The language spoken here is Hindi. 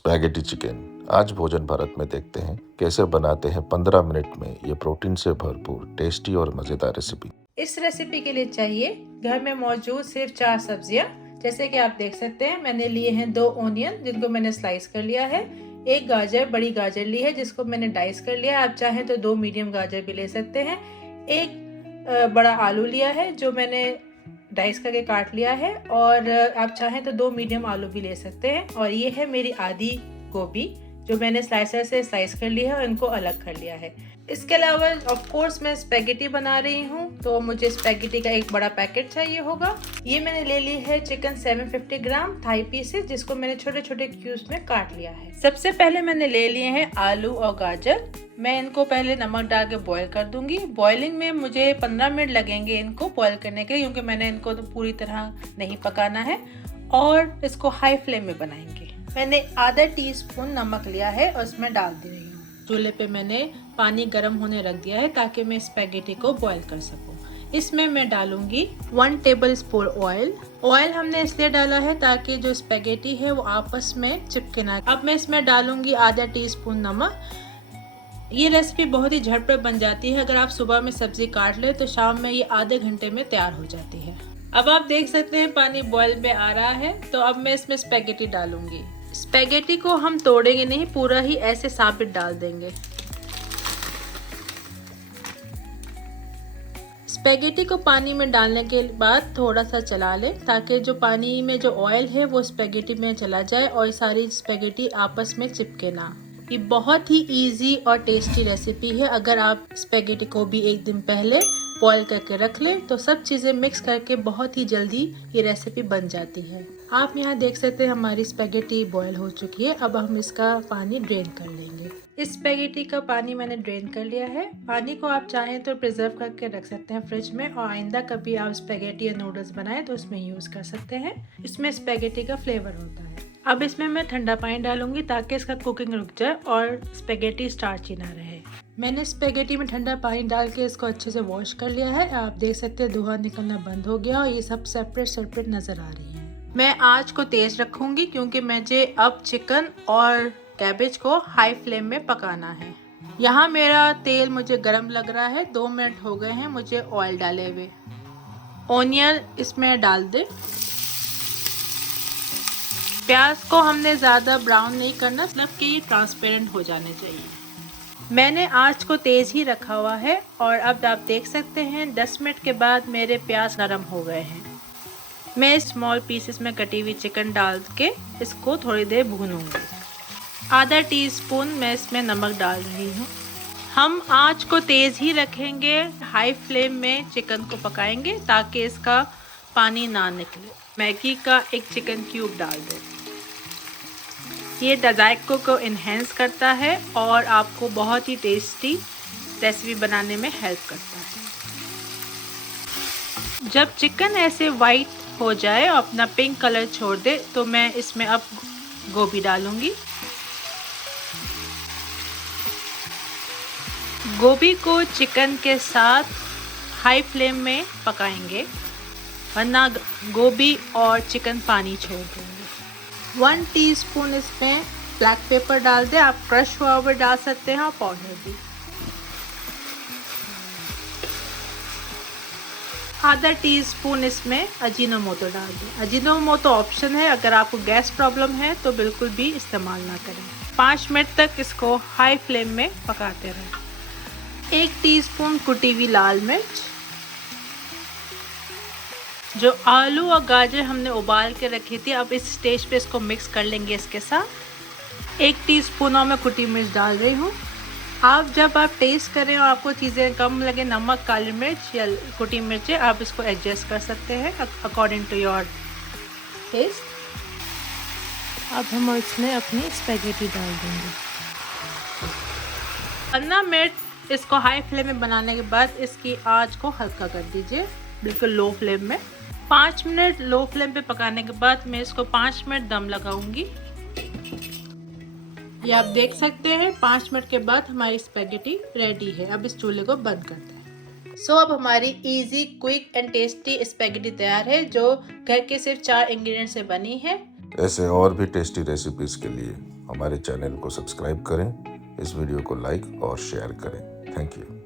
Spaghetti chicken. आज भोजन भारत में देखते हैं कैसे बनाते हैं 15 मिनट में ये प्रोटीन से भरपूर टेस्टी और मज़ेदार रेसिपी। इस रेसिपी के लिए चाहिए घर में मौजूद सिर्फ 4 सब्जियां। जैसे कि आप देख सकते हैं, मैंने लिए हैं 2 ओनियन जिनको मैंने स्लाइस कर लिया है, एक गाजर, बड़ी गाजर ली है जिसको मैंने डाइस कर लिया है। आप चाहें तो 2 मीडियम गाजर भी ले सकते हैं। एक बड़ा आलू लिया है जो मैंने डाइस करके काट लिया है, और आप चाहें तो 2 मीडियम आलू भी ले सकते हैं। और ये है मेरी आधी गोभी जो मैंने स्लाइसर से स्लाइस कर ली है और इनको अलग कर लिया है। इसके अलावा ऑफ कोर्स मैं स्पैगेटी बना रही हूँ, तो मुझे स्पैगेटी का एक बड़ा पैकेट चाहिए होगा। ये मैंने ले ली है चिकन 750 ग्राम थाई पीसेस, जिसको मैंने छोटे छोटे क्यूब्स में काट लिया है। सबसे पहले मैंने ले लिए हैं आलू और गाजर। मैं इनको पहले नमक डाल के बॉईल कर दूंगी। बॉइलिंग में मुझे 15 मिनट लगेंगे इनको बॉईल करने के, क्योंकि मैंने इनको तो पूरी तरह नहीं पकाना है और इसको हाई फ्लेम में बनाएंगे। मैंने आधा टीस्पून नमक लिया है और इसमें डाल दे रही हूँ। चूल्हे पे मैंने पानी गर्म होने रख दिया है ताकि मैं स्पैगेटी को बॉईल कर सकूं। इसमें मैं डालूंगी 1 टेबल स्पून ऑयल। ऑयल हमने इसलिए डाला है ताकि जो स्पैगेटी है वो आपस में चिपके ना। अब मैं इसमें डालूंगी आधा टीस्पून नमक। ये रेसिपी बहुत ही झटपट बन जाती है। अगर आप सुबह में सब्जी काट ले तो शाम में ये आधे घंटे में तैयार हो जाती है। अब आप देख सकते हैं पानी बॉईल में आ रहा है, तो अब मैं इसमें स्पैगेटी डालूंगी। स्पैगेटी को हम तोड़ेंगे नहीं, पूरा ही ऐसे साबित डाल देंगे। स्पैगेटी को पानी में डालने के बाद थोड़ा सा चला लें ताकि जो पानी में जो ऑयल है वो स्पैगेटी में चला जाए और सारी स्पैगेटी आपस में चिपके ना। ये बहुत ही इजी और टेस्टी रेसिपी है। अगर आप स्पैगेटी को भी एक दिन पहले बॉईल करके रख लें तो सब चीज़ें मिक्स करके बहुत ही जल्दी ये रेसिपी बन जाती है। आप यहाँ देख सकते हैं हमारी स्पैगेटी बॉईल हो चुकी है। अब हम इसका पानी ड्रेन कर लेंगे। इस स्पैगेटी का पानी मैंने ड्रेन कर लिया है। पानी को आप चाहें तो प्रिजर्व करके रख सकते हैं फ्रिज में, और आइंदा कभी आप स्पैगेटी या नूडल्स बनाएं तो उसमें यूज़ कर सकते हैं। इसमें स्पैगेटी का फ्लेवर होता है। अब इसमें मैं ठंडा पानी डालूंगी ताकि इसका कुकिंग रुक जाए और स्पैगेटी स्टार्ची ना रहे। मैंने स्पैगेटी में ठंडा पानी डाल के इसको अच्छे से वॉश कर लिया है। आप देख सकते हैं धुआं निकलना बंद हो गया और ये सब सेपरेट नज़र आ रही है। मैं आँच को तेज़ रखूंगी क्योंकि मुझे अब चिकन और कैबेज को हाई फ्लेम में पकाना है। यहाँ मेरा तेल मुझे गर्म लग रहा है। 2 मिनट हो गए हैं मुझे ऑयल डाले हुए। ऑनियन इसमें डाल दे। प्याज को हमने ज़्यादा ब्राउन नहीं करना, मतलब कि ये ट्रांसपेरेंट हो जाने चाहिए। मैंने आँच को तेज़ ही रखा हुआ है और अब आप देख सकते हैं 10 मिनट के बाद मेरे प्याज नरम हो गए हैं। मैं स्मॉल पीसेस में कटी हुई चिकन डाल के इसको थोड़ी देर भूनूंगी। आधा टीस्पून मैं इसमें नमक डाल रही हूँ। हम आँच को तेज़ ही रखेंगे, हाई फ्लेम में चिकन को पकाएंगे ताकि इसका पानी ना निकले। मैगी का एक चिकन क्यूब डाल दें। ये जायके को इन्हेंस करता है और आपको बहुत ही टेस्टी रेसिपी बनाने में हेल्प करता है। जब चिकन ऐसे वाइट हो जाए और अपना पिंक कलर छोड़ दे तो मैं इसमें अब गोभी डालूंगी। गोभी को चिकन के साथ हाई फ्लेम में पकाएंगे, वरना गोभी और चिकन पानी छोड़ देंगे। 1 टीस्पून इसमें ब्लैक पेपर डाल दें। आप क्रश हुआ हुआ डाल सकते हैं और पाउडर भी। आधा टीस्पून इसमें अजीनोमोटो डाल दें। अजीनोमोटो ऑप्शन है, अगर आपको गैस प्रॉब्लम है तो बिल्कुल भी इस्तेमाल ना करें। 5 मिनट तक इसको हाई फ्लेम में पकाते रहें। 1 टीस्पून कुटी हुई लाल मिर्च। जो आलू और गाजर हमने उबाल के रखी थी, अब इस स्टेज पे इसको मिक्स कर लेंगे इसके साथ। 1 टीस्पून और मैं कुटी मिर्च डाल रही हूँ। आप जब आप टेस्ट करें और आपको चीज़ें कम लगे, नमक, काली मिर्च या कुटी मिर्चें, आप इसको एडजस्ट कर सकते हैं अकॉर्डिंग टू योर टेस्ट। अब हम इसमें अपनी स्पैगेटी डाल देंगे। 15 मिनट इसको हाई फ्लेम में बनाने के बाद इसकी आंच को हल्का कर दीजिए, बिल्कुल लो फ्लेम में। 5 मिनट लो फ्लेम पे पकाने के बाद मैं इसको 5 मिनट दम लगाऊंगी। ये आप देख सकते हैं 5 मिनट के बाद हमारी स्पैगेटी रेडी है। अब इस चूल्हे को बंद करते हैं। अब हमारी easy, quick and tasty spaghetti तैयार है, जो घर के सिर्फ 4 इंग्रेडिएंट से बनी है। ऐसे और भी टेस्टी रेसिपीज के लिए हमारे चैनल को सब्सक्राइब करें, इस वीडियो को लाइक और शेयर करें। Thank you.